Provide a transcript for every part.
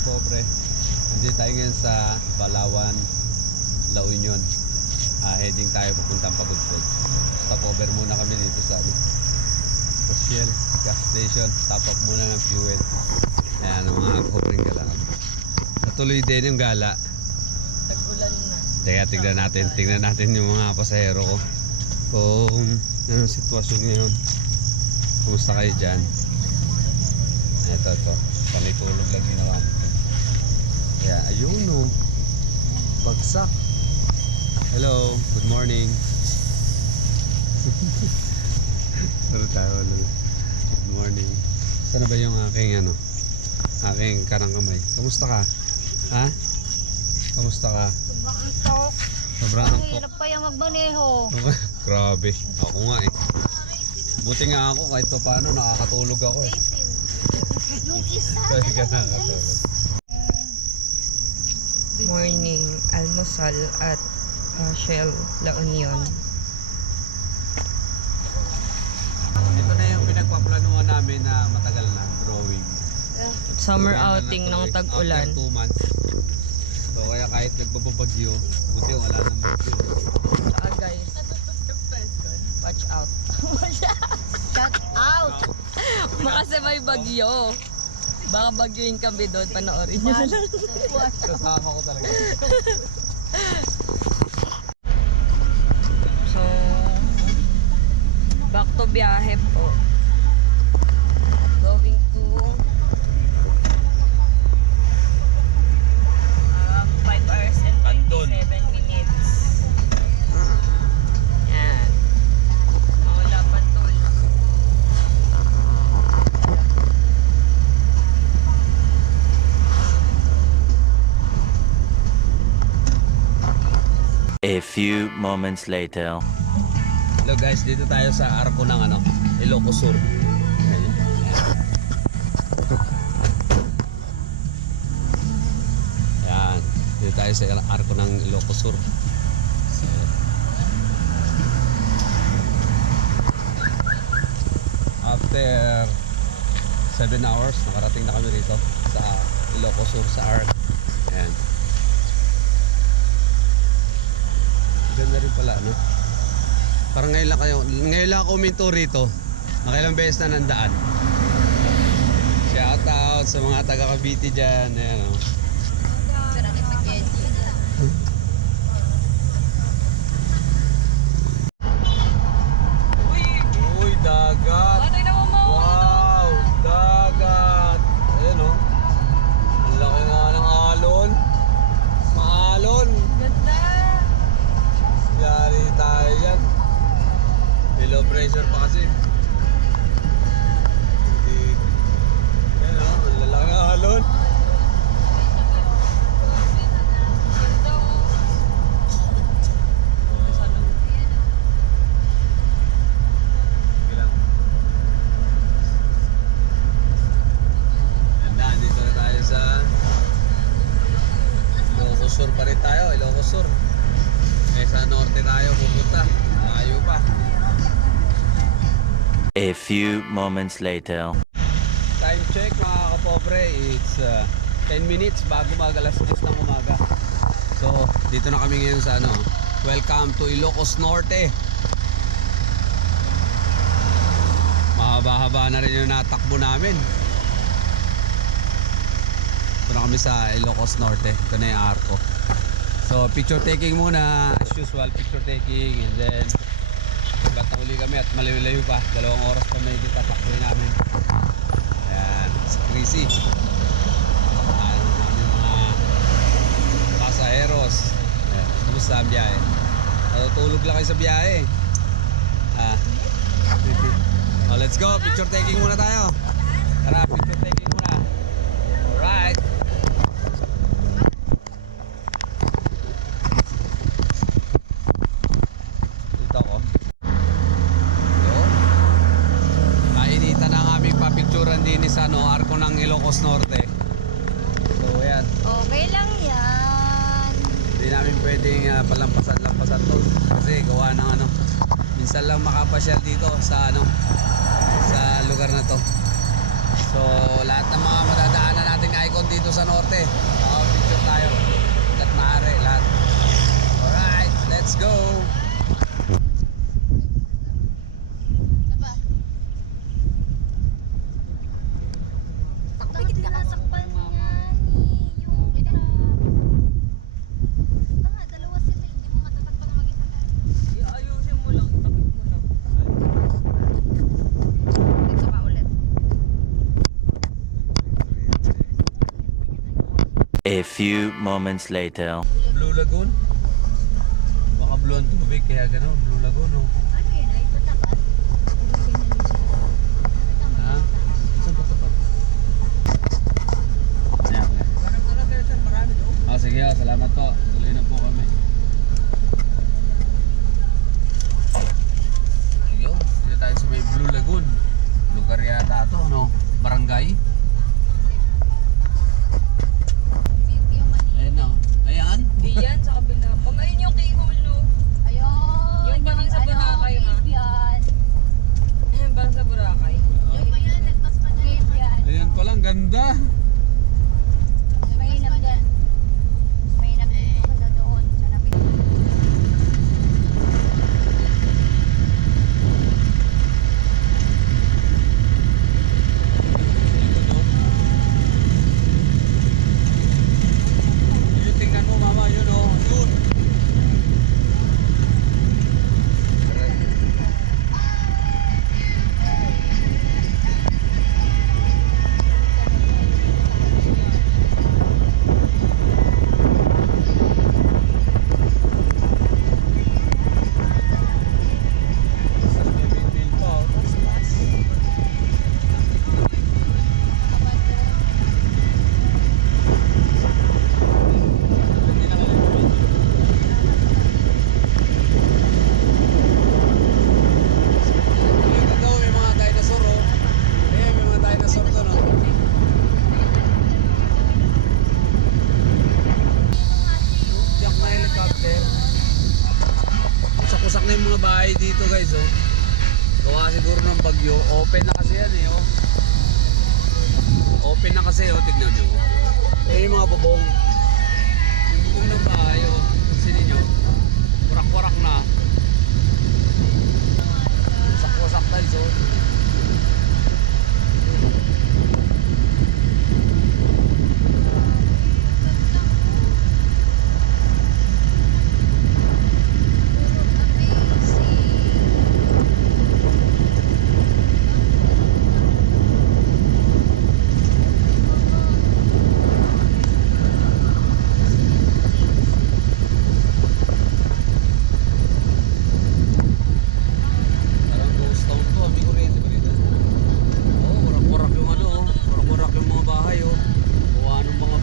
kapobre. Nandito tayo ngayon sa Balawan, La Union. Heading tayo papuntang Pagudpud. Stop over muna kami dito sa Shell gas station. Top up muna ng fuel. Ayan ang mga kapobring gala. Natuloy din yung gala. Tag-ulan na. Kaya tignan natin yung mga pasahero ko. Kung anong sitwasyon ngayon. Kumusta kayo dyan? Ito. Panitulog lang ginawa ko. Kaya ayun o. Bagsak. Hello. Good morning. Pero tayo lang. Good morning. Sana ba yung aking aking kanang kamay? Kamusta ka? Ha? Kamusta ka? Sobrang antok. Sobrang Ang antok. hirap kaya magmaneho. Grabe. Ako nga eh. Buti nga ako kahit pa paano nakakatulog ako eh. Yung isa. Kahit ka nakakatulog. Morning almusal at Shell La Union. Ito na yung pinagpaplanuhan namin na matagal na, drawing. Summer Ngayon na outing ng natuloy. tag-ulan. After 2 months. So kaya kahit nagbabagyo, buti wala nang bagyo. Saan guys? Watch out. Shut out! Makasabay bagyo. Baka bagyoin kami doon, panoorin nyo na lang. Kasama ko talaga. So, back to biyahe po. Going to 5 hours and 27 minutes. Yan. Mawala pa tol. A few moments later. Hello guys, dito tayo sa arko ng Ilocos Sur. Ayan. Yan, dito tayo sa arko ng Ilocos Sur. So, after 7 hours, nakarating na kami rito sa Ilocos Sur sa ark. Ayan. Ganda rin pala, no? Parang ngayon lang ako uminto rito. Nakailang beses na nandaan. Shout out sa mga taga Cavite dyan. Ayan, oh. Uy, dagat. Wow, dagat. Ayan, oh. Ang laki nga ng alon. Maalon. Ganda! Yari tayo yan. Low pressure pa kasi. Ayan o, ang lalaki ng alon. Ganda, dito na tayo sa Ilocos Sur pa rin tayo, Ilocos Sur. Sa norte tayo pupunta. Ayaw pa. A few moments later. Time check mga kapobre. It's 10 minutes bago alas 10 ng umaga. So dito na kami ngayon sa welcome to Ilocos Norte. Mahaba-haba na rin yung natakbo namin. Ito na kami sa Ilocos Norte. Ito na yung arko. So picture taking muna, as usual, picture taking, and then batahuli kami at malayo-layo pa, 2 oras pa may tatakbuhin namin. Ayan, sa Crisi. Ayan namin mga pasaheros. Ayan, kumusta ang biyahe? Natutulog lang kayo sa biyahe. Oh, let's go, picture taking muna tayo. Tara, picture taking muna. Alright. Din sa arko ng Ilocos Norte. So ayan. Okay lang yan. Hindi namin pwedeng palampasan-lampasan to kasi gawa ng minsan lang makapasyal dito sa sa lugar na to. So, lahat ng mga madadaanan nating icon dito sa norte. Picture tayo. Hanggat maaari, lahat. Alright, let's go! Bakit nasakpan niya ni yung ita? Tanga, dalawa sila. Hindi mo matatakpan na mag-isa ka. Ayusin mo lang, itapit mo lang. Dito ka ulit. A few moments later. Blue Lagoon? Baka blue ang tubig, kaya gano'n. Blue Lagoon, oh. Ano yun ay patapat? Ha? Saan ba tapat? Ayan. Sige, salamat po. Tuloy na po kami. Ayun, dito tayo sa may Blue Lagoon. Lugar yata ito, no? Barangay. Ayan na, oh. Ayan. Di yan, sa kabila. Pag ayun yung keyhole, no? Ayun. Yung parang sa Boracay, ha? Cave yan. Ayun, parang sa Boracay. Yung pa yan, nagpas pa dyan. Cave yan. Ayan palang, ganda. Mainam dyan. Mainam dito sa doon. Sa napit. Yun, tingnan mo mama, yun oh. Yun. Ito, may mga dinosaur oh. Ayan, may mga dinosaur doon oh. Yak na helicopter. Kusak-kusak na yung mga bahay dito guys oh. Gawa siguro ng bagyo. Open na kasi yan eh oh. Open na kasi oh, tignan nyo. Ayan yung mga bubong. Yung bubong ng bahay oh. Kasi ninyo, warak-warak na. Kusak-kusak guys oh. Parang ghost town to, hindi ko rin dito. Oh, warak-warak yung ano oh. Warak-warak yung mga bahay oh.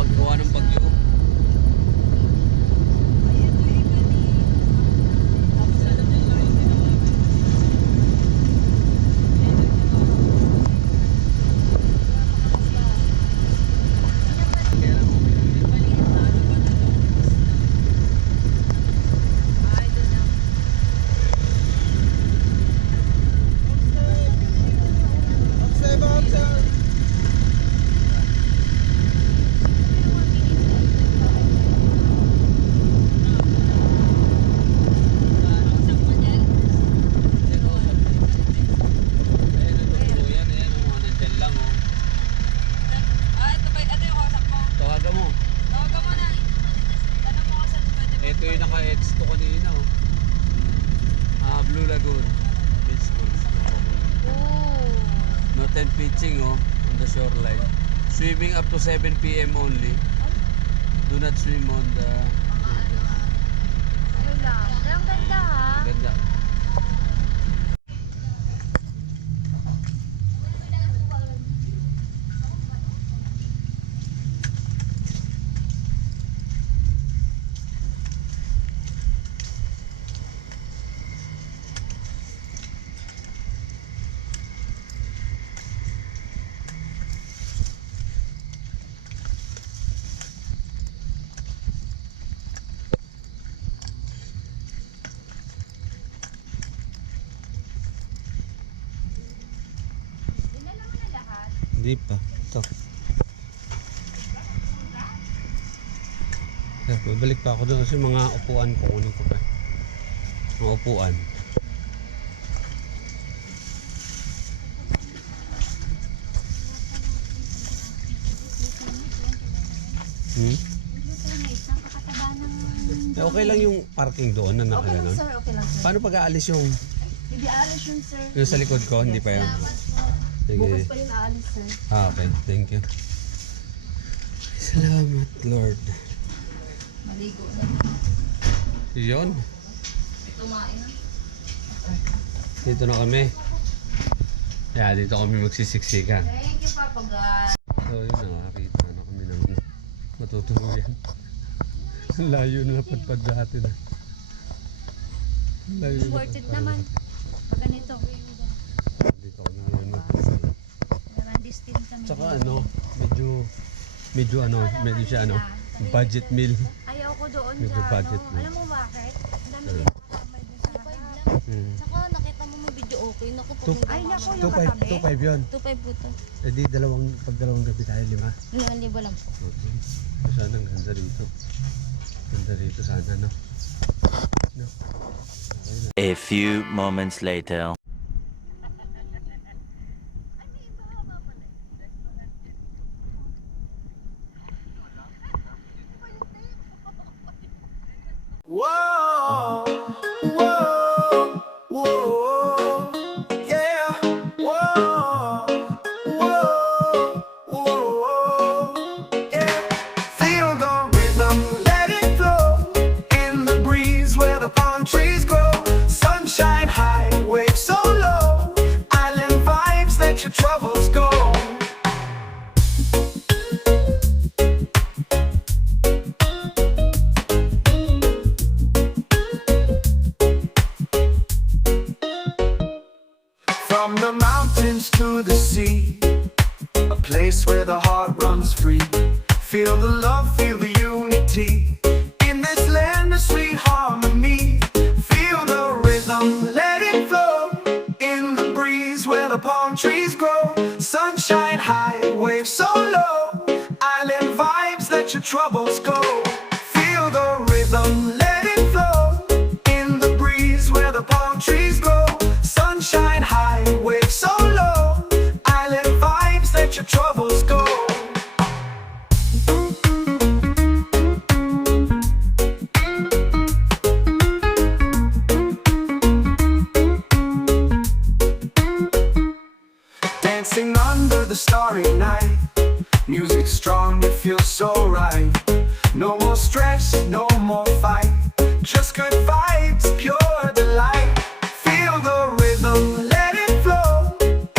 Gawa ng bagyo. Ayan, natutuluyan. Ayan, mga nandyan lang oh. Ito yung kausap mo. Tawagan mo. Tawagan mo na. Tanong mo kung saan pwede mo. Ito yung naka-edge to kanina oh. Blue Lagoon Beach School. No tent pitching oh, on the shoreline. Swimming up to 7 p.m. only. Do not swim on the... Ano lang. Ang ganda ha. Ganda. Hindi pa. Ito. Babalik pa ako doon kasi mga upuan ko. Kunin ko pa. Mga upuan. Eh, okay lang yung parking doon na Okay lang nakaganon. sir, okay lang sir. Paano pag aalis yung Hindi aalis yun sir. sa likod ko? Hindi pa yan. Bukas Sige. pa yun aalis sir. Okay. Thank you. Salamat, Lord. Maligo na. Yun. Tumain na. Dito na kami. Yeah, dito kami magsisiksikan. Thank you Papa God. So yun, nakakita na kami ng matutuluyan. Ang layo na napadpad dati na. Ang layo na Worth it napadpad. naman. Pag ganito. Dito kami ngayon. Narandis din kami. Tsaka medyo siya budget meal. Ayaw ko doon Medyo sa budget ano. meal. Alam mo bakit? Ang dami din nakakambay dun sa harap. Saka nakita mo may video okay. Naku, Two- pag Ay, naku, yung 2.5 katabi. 2.5 yun. 2.5 po to. Eh di pag dalawang gabi tayo, 5. Libo lang po. Okay. So, sana ang ganda rito. Ganda rito sana, no? No? Okay na. A few moments later. Whoa, whoa, whoa, yeah. Whoa, whoa, whoa, yeah. Feel the rhythm, let it flow in the breeze where the palm trees grow. Sunshine high, waves so low. Island vibes, let your troubles go. From the mountains to the sea, a place where the heart runs free. Feel the love, feel the unity. In this land of sweet harmony. Feel the rhythm, let it flow. In the breeze where the palm trees grow. Sunshine high, waves so low. Island vibes, let your troubles go. Feel the rhythm, let it flow. In the breeze where the palm trees grow. Sunshine high, waves so low. Island vibes, let your troubles go. Dancing under the starry night. Music strong, it feels so right. No more stress, no more fight. Just good vibes, pure delight. Feel the rhythm, let it flow.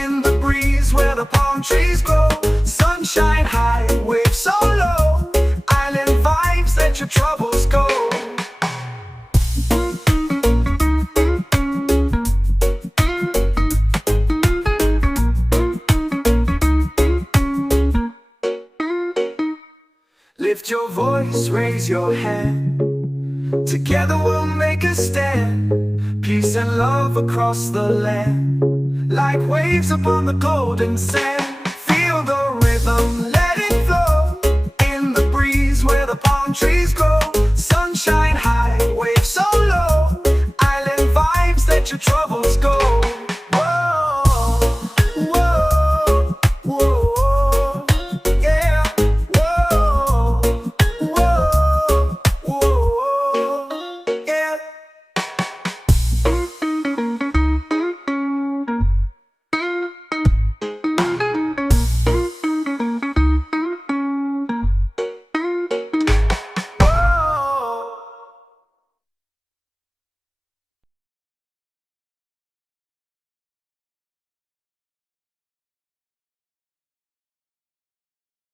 In the breeze where the palm trees grow. Sunshine high, waves so low. Island vibes, let your troubles go. Lift your voice, raise your hand. Together we'll make a stand. Peace and love across the land. Like waves upon the golden sand. Feel the rhythm, let it flow. In the breeze where the palm trees grow.